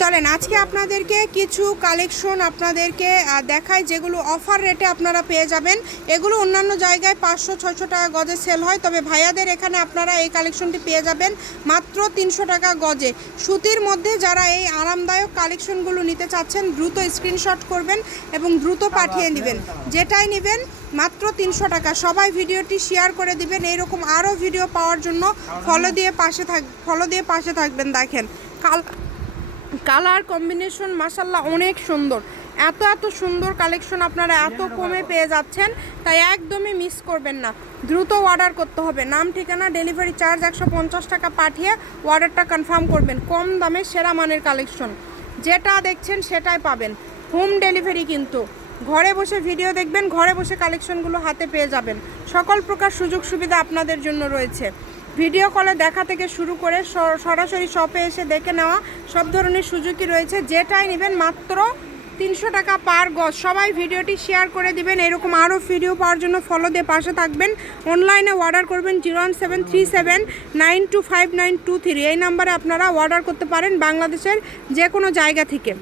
চলেন আজকে আপনাদেরকে কিছু কালেকশন আপনাদেরকে দেখাই যেগুলো অফার রেটে আপনারা পেয়ে যাবেন। এগুলো অন্যান্য জায়গায় 500-600 টাকা গজে সেল হয়, তবে ভাইয়াদের এখানে আপনারা এই কালেকশনটি পেয়ে যাবেন মাত্র 300 টাকা গজে। সুতির মধ্যে যারা এই আরামদায়ক কালেকশনগুলো নিতে চাচ্ছেন দ্রুত স্ক্রিনশট করবেন এবং দ্রুত পাঠিয়ে নেবেন। যেটাই নেবেন মাত্র 300 টাকা। সবাই ভিডিওটি শেয়ার করে দিবেন। এইরকম আরও ভিডিও পাওয়ার জন্য ফলো দিয়ে পাশে থাকবেন। দেখেন কালার কম্বিনেশন মাশাল্লাহ অনেক সুন্দর। এত সুন্দর কালেকশন আপনারা এত কমে পেয়ে যাচ্ছেন, তাই একদমই মিস করবেন না। দ্রুত অর্ডার করতে হবে। নাম, ঠিকানা, ডেলিভারি চার্জ 150 টাকা পাঠিয়ে অর্ডারটা কনফার্ম করবেন। কম দামে সেরা মানের কালেকশন যেটা দেখছেন সেটাই পাবেন। হোম ডেলিভারি, কিন্তু ঘরে বসে ভিডিও দেখবেন, ঘরে বসে কালেকশনগুলো হাতে পেয়ে যাবেন। সকল প্রকার সুযোগ সুবিধা আপনাদের জন্য রয়েছে। ভিডিও কলে দেখা থেকে শুরু করে সরাসরি শপে এসে দেখে নেওয়া সব ধরনের সুযোগই রয়েছে। যেটাই নেবেন মাত্র 300 টাকা পার গজ। সবাই ভিডিওটি শেয়ার করে দিবেন। এরকম আরও ভিডিও পাওয়ার জন্য ফলো দিয়ে পাশে থাকবেন। অনলাইনে অর্ডার করবেন 01737925923। এই নাম্বারে আপনারা অর্ডার করতে পারেন বাংলাদেশের যে কোনো জায়গা থেকে।